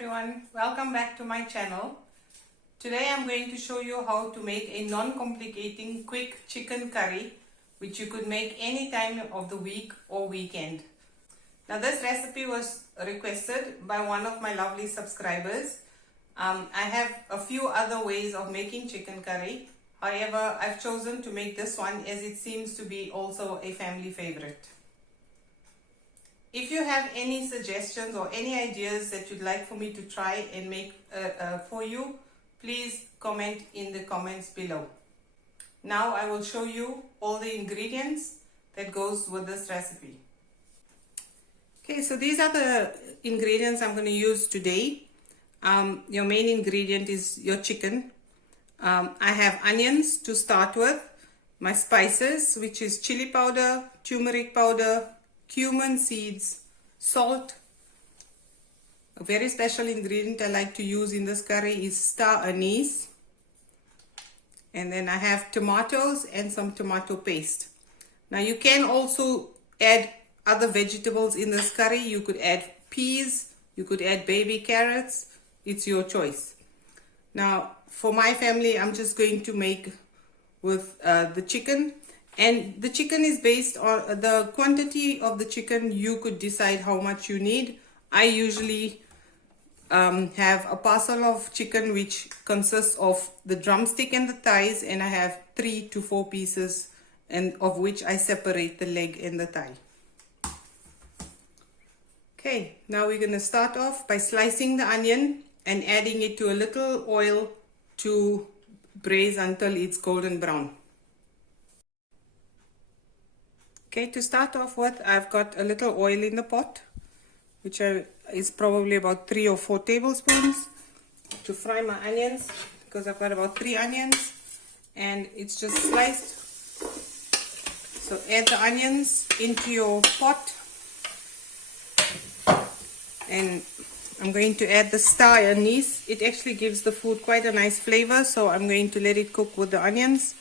everyone, welcome back to my channel. Today I'm going to show you how to make a non-complicating quick chicken curry which you could make any time of the week or weekend. Now this recipe was requested by one of my lovely subscribers. I have a few other ways of making chicken curry. However, I've chosen to make this one as it seems to be also a family favorite. If you have any suggestions or any ideas that you'd like for me to try and make for you, please comment in the comments below. Now I will show you all the ingredients that goes with this recipe. Okay, so these are the ingredients I'm going to use today. Your main ingredient is your chicken. I have onions to start with, my spices, which is chili powder, turmeric powder, cumin seeds, salt. A very special ingredient I like to use in this curry is star anise. And then I have tomatoes and some tomato paste. Now you can also add other vegetables in this curry. You could add peas, you could add baby carrots. It's your choice. Now for my family, I'm just going to make with the chicken. And the chicken is based on the quantity of the chicken. You could decide how much you need. I usually have a parcel of chicken which consists of the drumstick and the thighs, and I have 3 to 4 pieces, and of which I separate the leg and the thigh. Okay, now we're going to start off by slicing the onion and adding it to a little oil to braise until it's golden brown. Okay, to start off with, I've got a little oil in the pot, which is probably about 3 or 4 tablespoons to fry my onions, because I've got about 3 onions and it's just sliced. So add the onions into your pot, and I'm going to add the star anise. It actually gives the food quite a nice flavor, so I'm going to let it cook with the onions.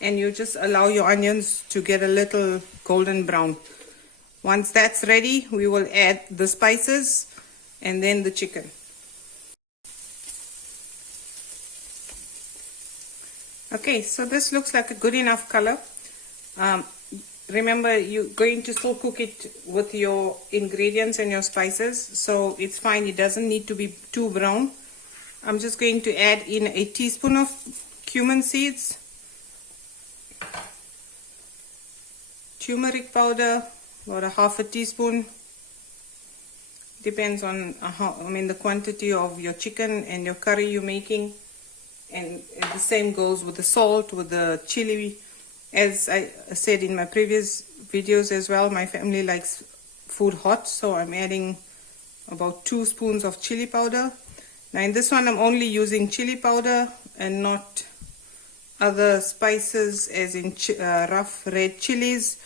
And you just allow your onions to get a little golden brown. Once that's ready, we will add the spices and then the chicken. Okay, so this looks like a good enough color. Remember, you're going to still cook it with your ingredients and your spices, so it's fine. It doesn't need to be too brown. I'm just going to add in a teaspoon of cumin seeds, turmeric powder, about a half a teaspoon. Depends on the quantity of your chicken and your curry you're making. And the same goes with the salt, with the chili. As I said in my previous videos as well, my family likes food hot, so I'm adding about 2 spoons of chili powder. Now in this one I'm only using chili powder and not other spices as in rough red chilies,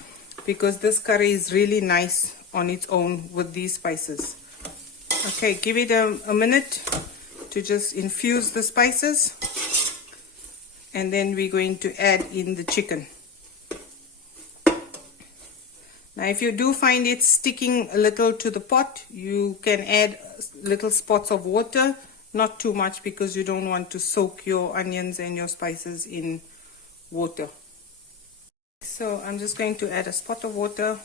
because this curry is really nice on its own with these spices. Okay, give it a minute to just infuse the spices, and then we're going to add in the chicken. Now if you do find it sticking a little to the pot, you can add little spots of water, not too much, because you don't want to soak your onions and your spices in water. So I'm just going to add a spot of water,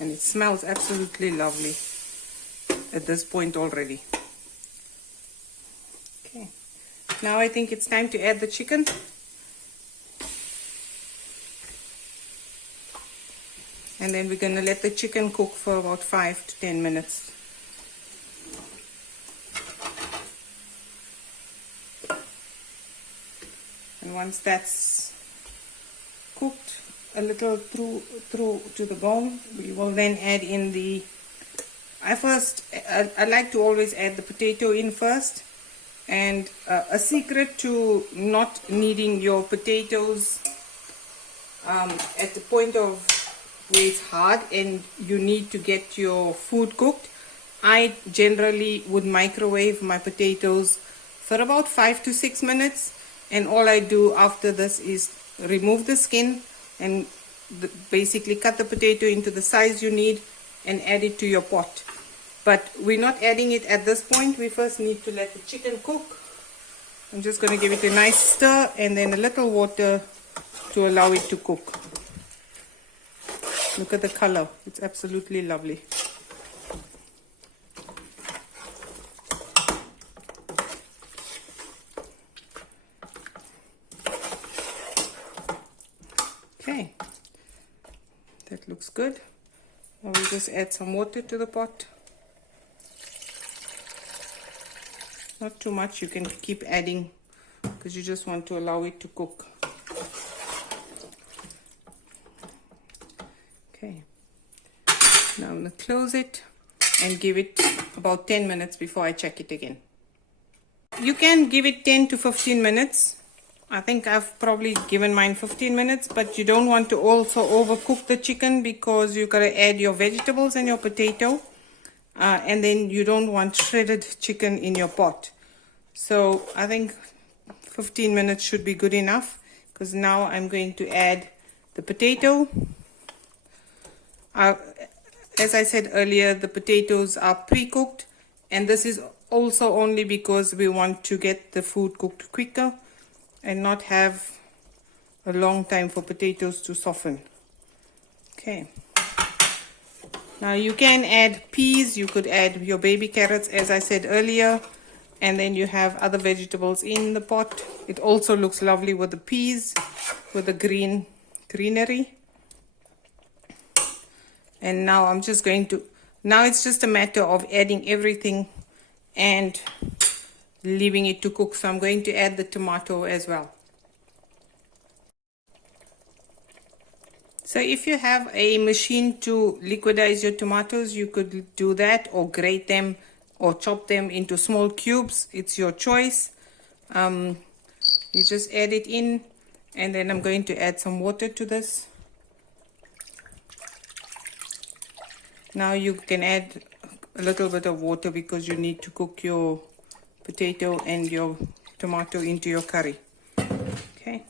and it smells absolutely lovely at this point already. Okay, now I think it's time to add the chicken. And then we're going to let the chicken cook for about 5 to 10 minutes. And once that's cooked a little through to the bone, we will then add in the... I like to always add the potato in first. And a secret to not needing your potatoes at the point of where it's hard and you need to get your food cooked, I generally would microwave my potatoes for about 5 to 6 minutes, and all I do after this is remove the skin and basically cut the potato into the size you need and add it to your pot. But we're not adding it at this point. We first need to let the chicken cook. I'm just going to give it a nice stir and then a little water to allow it to cook. Look at the color. It's absolutely lovely. Okay, that looks good. Now we'll just add some water to the pot. Not too much, you can keep adding because you just want to allow it to cook. Okay, now I'm going to close it and give it about 10 minutes before I check it again. You can give it 10 to 15 minutes. I think I've probably given mine 15 minutes, but you don't want to also overcook the chicken because you've got to add your vegetables and your potato. And then you don't want shredded chicken in your pot. So I think 15 minutes should be good enough, because now I'm going to add the potato. As I said earlier, the potatoes are pre-cooked, and this is also only because we want to get the food cooked quicker and not have a long time for potatoes to soften. Okay. Now you can add peas, you could add your baby carrots as I said earlier, and then you have other vegetables in the pot. It also looks lovely with the peas, with the greenery. And now I'm just going to, now it's just a matter of adding everything and leaving it to cook. So I'm going to add the tomato as well. So if you have a machine to liquidize your tomatoes, you could do that, or grate them or chop them into small cubes. It's your choice. You just add it in, and then I'm going to add some water to this. Now you can add a little bit of water because you need to cook your potato and your tomato into your curry. Okay,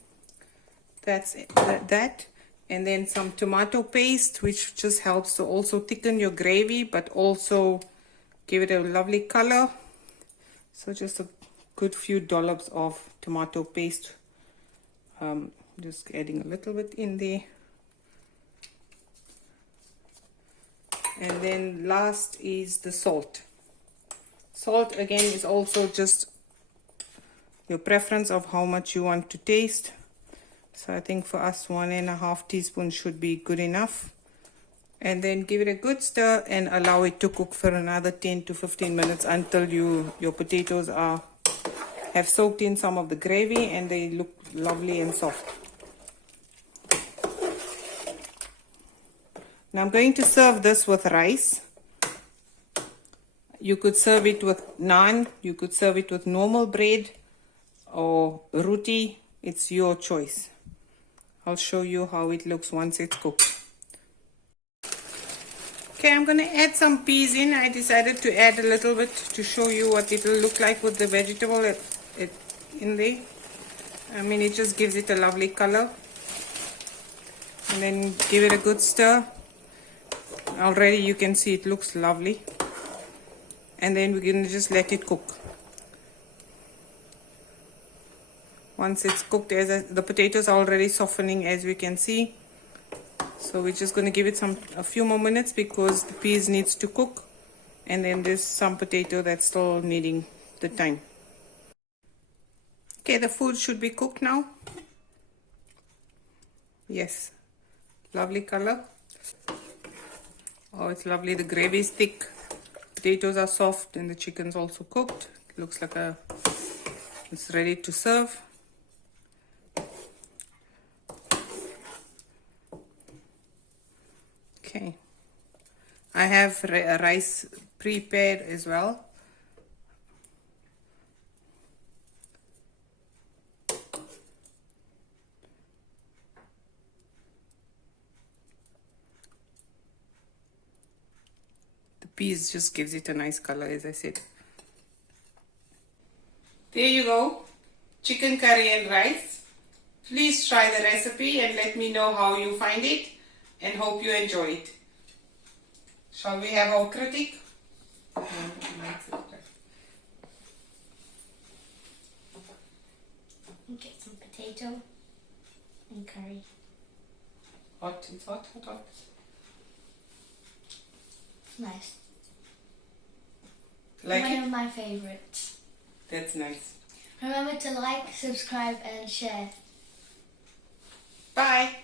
that's it, that. And then some tomato paste, which just helps to also thicken your gravy, but also give it a lovely color. So just a good few dollops of tomato paste. Just adding a little bit in there. And then last is the salt. Salt again is also just your preference of how much you want to taste. So I think for us 1.5 teaspoons should be good enough. And then give it a good stir and allow it to cook for another 10 to 15 minutes until your potatoes have soaked in some of the gravy and they look lovely and soft. Now I'm going to serve this with rice. You could serve it with naan, you could serve it with normal bread or roti. It's your choice. I'll show you how it looks once it's cooked. Okay, I'm going to add some peas in. I decided to add a little bit to show you what it will look like with the vegetable in there. I mean, it just gives it a lovely color. And then give it a good stir. Already you can see it looks lovely. And then we're going to just let it cook. Once it's cooked, the potatoes are already softening, as we can see. So we're just going to give it a few more minutes because the peas needs to cook. And then there's some potato that's still needing the time. Okay, the food should be cooked now. Yes, lovely color. Oh, it's lovely. The gravy is thick. Potatoes are soft and the chicken's also cooked. It looks like it's ready to serve. Okay, I have rice prepared as well. The peas just gives it a nice color, as I said. There you go, chicken curry and rice. Please try the recipe and let me know how you find it, and hope you enjoy it. Shall we have our critic? Get some potato and curry. Hot, it's hot, hot, hot. It's nice. Like One it? of my favorites. That's nice. Remember to like, subscribe and share. Bye.